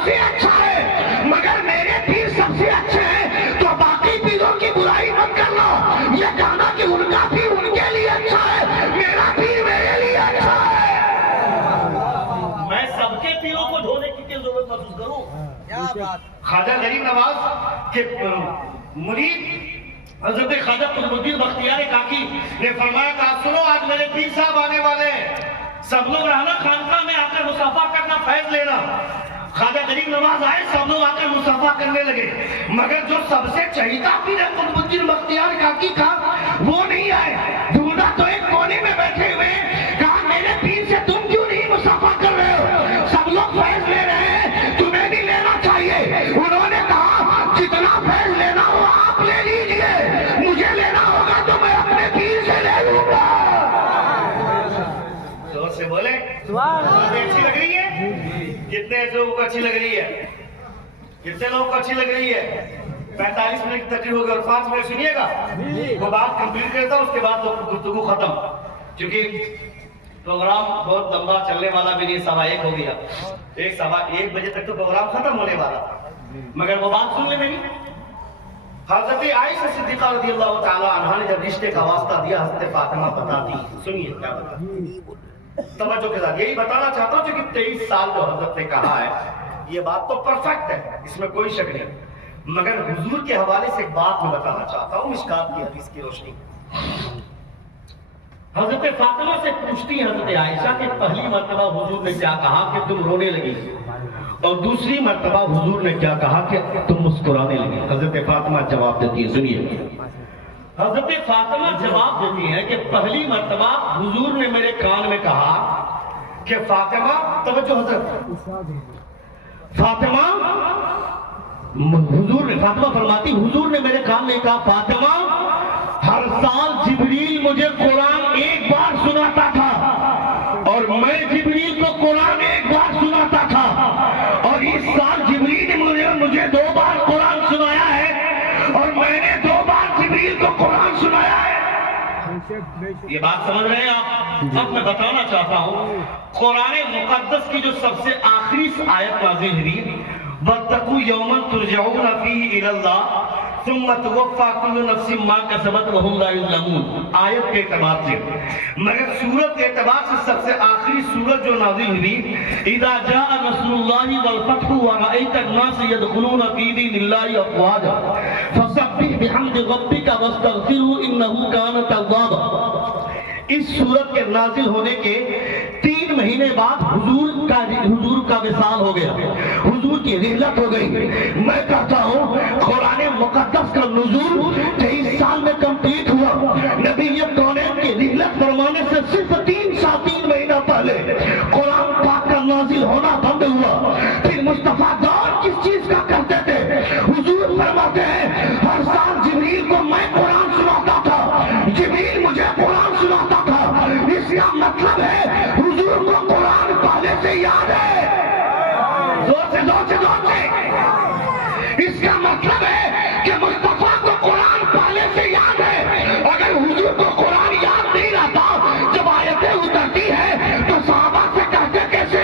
سب سے اچھا ہے مگر میرے پیر سب سے اچھے ہیں، تو باقی پیروں کی برائی مت کر لو، یہ کہنا کہ ان کا پیر ان کے لیے اچھا ہے، میرا پیر میرے لیے اچھا ہے۔ میں سب کے پیروں کو ڈھونے کی کیوں ضرورت محسوس کروں؟ خواجہ غریب نواز کے مرید حضرت خواجہ قطب الدین بختیار کاکی نے فرمایا کہ سنو آج میرے پیر صاحب آنے والے ہیں، سب لوگ رہنا خانقاہ میں آ کر مصافحہ کرنا، فیض لینا۔ خواجہ غریب نواز آئے، سب لوگ آ کر مصافحہ کرنے لگے، مگر جو سب سے چہیتا پیر ہے قطب الدین بختیار کاکی کا وہ نہیں آئے، ڈھونڈا تو ایک کونے میں بیٹھے ہوئے، کہا میرے پیر سے تم کیوں نہیں مصافحہ کر رہے ہو؟ سب لوگ فیض لے رہے ہیں، تمہیں بھی لینا چاہیے۔ انہوں نے کہا جتنا فیض لینا ہو آپ لے لیجئے، مجھے لینا ہوگا تو میں اپنے پیر سے لے لوں گا۔ زور سے بولے، باتیں اچھی لگ رہی ہے؟ کتنے لوگوں کو اچھی لگ رہی ہے؟ کتنے لوگوں کو اچھی لگ رہی ہے؟ 45 منٹ کی تقریر ہوگی اور 5 منٹ سنیے گا، وہ بات کمپلیٹ کرتا ہوں، اس کے بعد تو گفتگو ختم، کیونکہ پروگرام بہت لمبا چلنے والا بھی نہیں، 1:15 ہو گیا، 1 بجے تک تو پروگرام ختم ہونے والا تھا، مگر وہ بات سن لے میری۔ حضرت عائشہ صدیقہ رضی اللہ تعالی عنہا نے جب رشتے کا واسطہ دیا حضرت فاطمہ بتاتی، سنیے کیا بتاتی، توجہ کے ساتھ یہی بتانا چاہتا ہوں، چونکہ 23 سال جو حضرت نے کہا ہے یہ بات تو پرفیکٹ ہے، اس میں کوئی شک نہیں، مگر حضور کے حوالے سے ایک بات میں بتانا چاہتا ہوں مشکات کی حدیث کی روشنی۔ حضرت فاطمہ سے پوچھتی حضرت عائشہ کہ پہلی مرتبہ حضور نے کیا کہا کہ تم رونے لگی، اور دوسری مرتبہ حضور نے کیا کہا کہ تم مسکرانے لگی؟ حضرت فاطمہ جواب دیتی ہے، سنیے۔ حضرت فاطمہ جواب دیتی ہے کہ پہلی مرتبہ حضور نے میرے کان میں کہا کہ فاطمہ، توجہ حضرت، فاطمہ، فاطمہ فرماتی حضور نے میرے کان میں کہا فاطمہ ہر سال جبریل مجھے قرآن ایک بار سناتا تھا اور میں جبریل کو قرآن ایک بار سناتا تھا، اور اس سال جبریل نے مجھے 2 بار قرآن سنایا ہے اور میں نے 2 بار جبریل کو قرآن سنایا ہے۔ یہ بات سمجھ رہے ہیں آپ؟ اب میں بتانا چاہتا ہوں قرآن مقدس کی جو سب سے آخری آیت نازل ہوئی، وَاتَّقُوا يَوْمًا تُرْجَعُونَ فِيهِ إِلَى اللَّهِ ثُمَّ تُوَفَّىٰ كُلُّ نَفْسٍ مَا كَسَبَتْ وَهُمْ لَا يُظْلَمُونَ، آیت کے اعتبار سے، مگر سورت کے اعتبار سے سب سے آخری سورت جو نازل ہوئی، اِذَا جَاءَ نَصْرُ اللَّهِ وَالْفَتْحُ وَرَأَيْتَ النَّاسَ يَدْخُلُونَ فِي دِينِ اللَّهِ أَفْوَاجًا فَسَبِّحْ بِحَمْدِ رَبِّكَ وَاسْتَغْفِرْهُ إِنَّهُ كَانَ تَوَّابًا۔ اس سورت کے نازل ہونے کے 3 مہینے بعد حضور کا وصال ہو گیا، حضور کی رحلت ہو گئی۔ میں کہتا ہوں قرآن مقدس کا نزول 23 سال میں کمپلیٹ ہوا، نبی کونین کی رحلت فرمانے سے صرف 3 مہینہ پہلے قرآن پاک کا نازل ہونا بند ہوا۔ پھر مصطفیٰ دور کس چیز کا کرتے تھے؟ حضور فرماتے ہیں ہر سال جبریل کو میں قرآن سناتا تھا، جبریل مجھے قرآن سناتا تھا۔ اس کا مطلب ہے حضور کو قرآن پہلے سے یاد ہے، زور سے اس کا مطلب ہے کہ مصطفیٰ کو قرآن پہلے سے یاد ہے۔ اگر حضور کو قرآن یاد نہیں رہتا، جب آیتیں اترتی ہے تو صحابہ سے کہتے کیسے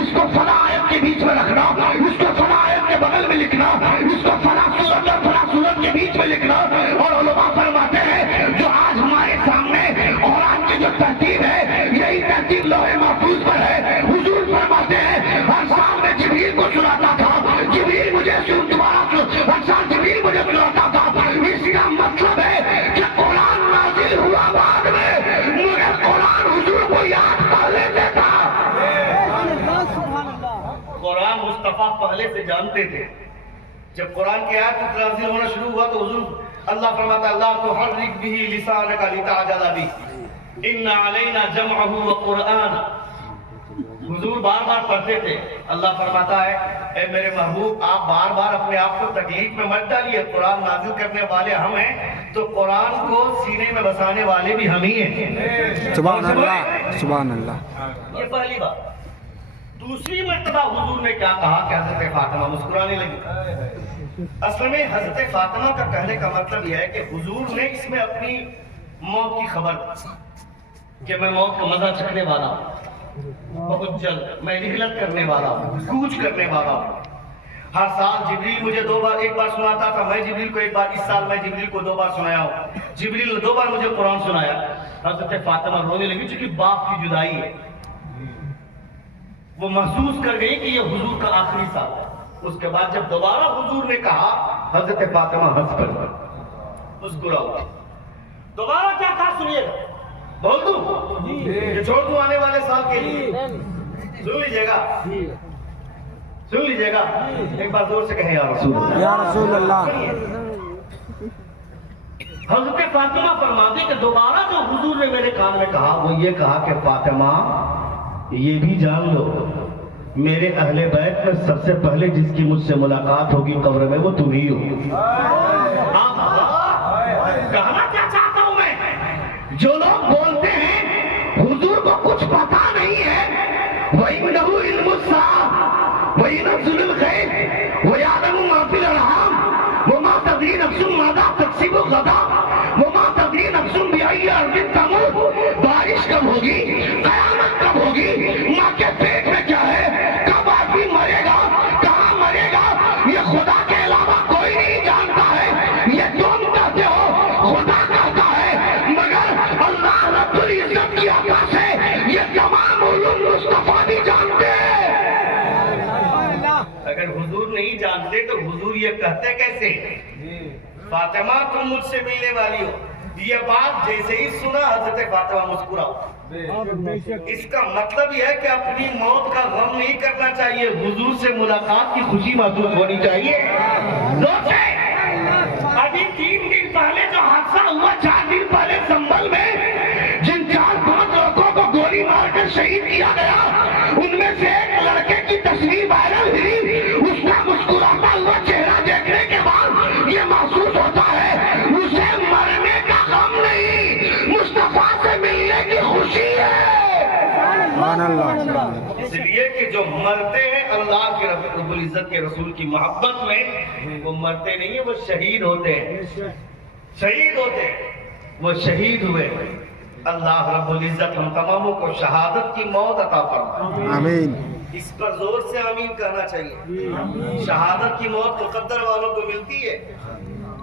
اس کو فلاں آیت کے بیچ میں رکھنا، اس کو فلاں آیت کے بغل میں لکھنا، اس کو فلاں سورت اور فلاں سورت کے بیچ میں لکھنا، اور علماء فرماتے ہیں جو آج ہمارے سامنے قرآن کی جو ترتیب ہے یہی ترتیب لوح محفوظ پر ہے۔ حضور فرماتے ہیں ہر سال میں جبریل کو سناتا تھا، جبریل مجھے ہر سال جبریل مجھے سناتا تھا۔ اس کا مطلب ہے کہ قرآن نازل ہوا بعد میں، مگر قرآن حضور کو یاد پہلے سے تھا۔ قرآن مصطفیٰ پہلے سے جانتے تھے۔ جب قرآن کی آیت نازل ہونا شروع ہوا تو حضور اللہ فرماتا ہے اللہ تحرک به لسانک لتعجل به ان علینا جمعہ وقرآن۔ حضور بار بار پڑھتے تھے، اللہ فرماتا ہے اے میرے محبوب آپ بار بار اپنے آپ کو تکلیف میں مت ڈالیے، قرآن نازل کرنے والے ہم ہیں تو قرآن کو سینے میں بسانے والے بھی ہم ہی ہیں۔ سبحان اللہ، سبحان اللہ۔ یہ پہلی بات۔ دوسری مرتبہ حضور نے کیا کہا کہ حضرت فاطمہ مسکرانے لگی۔ اصل میں حضرت فاطمہ کا کہنے کا مطلب یہ ہے کہ حضور نے اس میں اپنی موت کی خبر کہ میں موت کا مزہ چکھنے والا ہوں، بہت جلد میں رحلت کرنے والا ہوں، کوچ کرنے والا ہوں۔ ہر سال جبریل مجھے ایک بار سناتا تھا، میں جبریل کو ایک بار، اس سال میں جبریل کو 2 بار سنایا ہوں۔ جبریل نے 2 بار مجھے قرآن سنایا۔ حضرت فاطمہ رونے لگی چونکہ باپ کی جدائی ہے، وہ محسوس کر گئی کہ یہ حضور کا آخری سال ہے۔ اس کے بعد جب دوبارہ حضور نے کہا، حضرت فاطمہ ہنس پڑ مسکراؤ۔ دوبارہ کیا کہا سنیے گا، بول دوں یہ چھوڑ دوں آنے والے سال کے لیے؟ سن لیجیے گا، سن لیجیے گا، ایک بار زور سے کہیں یا رسول اللہ، یا رسول اللہ۔ حضرت فاطمہ فرماتی کہ دوبارہ جو حضور نے میرے کان میں کہا وہ یہ کہا کہ فاطمہ یہ بھی جان لو، میرے اہل بیت میں سب سے پہلے جس کی مجھ سے ملاقات ہوگی قبر میں وہ تم ہی ہو۔ کہنا کیا چاہتا ہوں میں، جو لوگ بولتے ہیں حضور کو کچھ پتا نہیں ہے، وَإِنَّهُ عِلْمُ السَّاعَةِ وَيُنَزِّلُ الْغَيْثَ وَيَعْلَمُ مَا فِي الْأَرْحَامِ وَمَا تَدْرِي نَفْسٌ مَاذَا تَكْسِبُ غَدًا وَمَا تَدْرِي نَفْسٌ بِأَيِّ أَرْضٍ تَمُوتُ۔ بارش کب ہوگی، قیامت کب ہوگی، ماں کے پیٹ میں کیا ہے، کب آدمی مرے گا، کہاں مرے گا، یہ خدا کے علاوہ کوئی نہیں جانتا ہے۔ یہ تم کہتے ہو خدا کہتا ہے، مگر اللہ رب العزت کی عطا سے یہ تمام علوم مصطفیٰ بھی جانتے ہیں۔ اگر حضور نہیں جانتے تو حضور یہ کہتے کیسے؟ فاطمہ تم مجھ سے ملنے والی ہو، یہ بات جیسے ہی سنا حضرت فاطمہ مسکراؤ۔ اس کا مطلب یہ ہے کہ اپنی موت کا غم نہیں کرنا چاہیے، حضور سے ملاقات کی خوشی محسوس ہونی چاہیے۔ ابھی 3 دن پہلے جو حادثہ ہوا، 4 دن پہلے سنبل میں جن 4-5 لوگوں کو گولی مار کر شہید کیا گیا، ان میں سے ایک لڑکے کی تصویر وائرل ہوئی۔ اس کا مسکراتا ہوا چہرہ دیکھنے کے بعد یہ محسوس ہوتا ہے اسے مرنے کا غم نہیں، مصطفیٰ سے ملنے کی خوشی ہے۔ سبحان اللہ۔ اس لیے کہ جو مرتے ہیں اللہ کے رب العزت کے رسول کی محبت میں، وہ مرتے نہیں ہیں، وہ شہید ہوتے ہیں، شہید ہوتے ہیں، وہ شہید ہوئے۔ اللہ رب العزت ہم تماموں کو شہادت کی موت عطا فرمائے۔ آمین۔ اس پر زور سے آمین کہنا چاہیے۔ شہادت کی موت مقدر والوں کو ملتی ہے،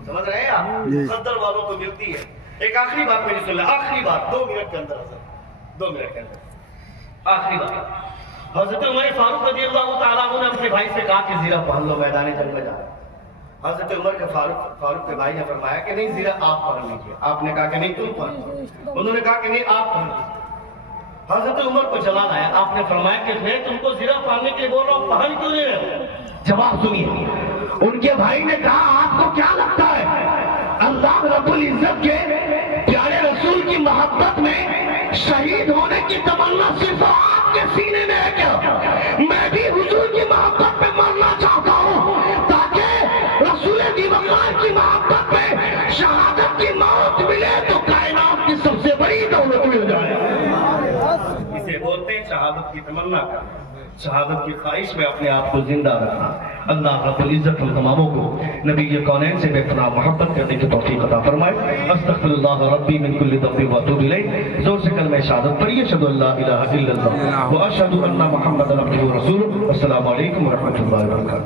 سمجھ رہے ہیں آپ، مقدر والوں کو ملتی ہے۔ ایک آخری بات میری سن لیں، آخری بات 2 منٹ کے اندر، 2 منٹ کے اندر آخری بات۔ حضرت عمر فاروق رضی اللہ تعالیٰ عنہ نے اپنے بھائی سے کہا کہ زیرہ پہن لو، میدان جنگ میں جانا۔ حضرت عمر کے فاروق کے بھائی نے فرمایا کہ نہیں زیرہ آپ پہن لیجیے۔ آپ نے کہا کہ نہیں تم پہن، انہوں نے کہا کہ نہیں آپ پہن لیجیے۔ حضرت عمر کو جلال آیا، آپ نے فرمایا کہ میں تم کو زیرہ پہننے کے لیے بول رہا ہوں، پہن کیوں نہیں رہے؟ جواب سنیے، ان کے بھائی نے کہا آپ کو کیا لگتا ہے اللہ رب العزت کے پیارے رسول کی محبت میں شہید ہونے کی تمنا صرف آپ کے سینے میں ہے کیا؟ میں بھی حضور کی محبت میں مرنا چاہتا ہوں تاکہ رسول دیوبند کی محبت میں شہادت کی موت ملے تو کائنات کی سب سے بڑی دولت مل جائے۔ اسے بولتے ہیں شہادت کی تمنا کرنا، شہادت کی خواہش میں اپنے آپ کو زندہ رکھنا۔ اللہ رب العزت ہم تماموں کو نبی کونین سے بے پناہ محبت کرنے کی توفیق عطا فرمائے۔ استغفر اللہ ربی من کل ذنب واتوب الیہ۔ زور سے کلمہ شہادت پڑھیے، اشہد ان لا الہ الا اللہ واشہد ان محمدا عبدہ ورسولہ۔ السلام علیکم ورحمۃ اللہ وبرکاتہ۔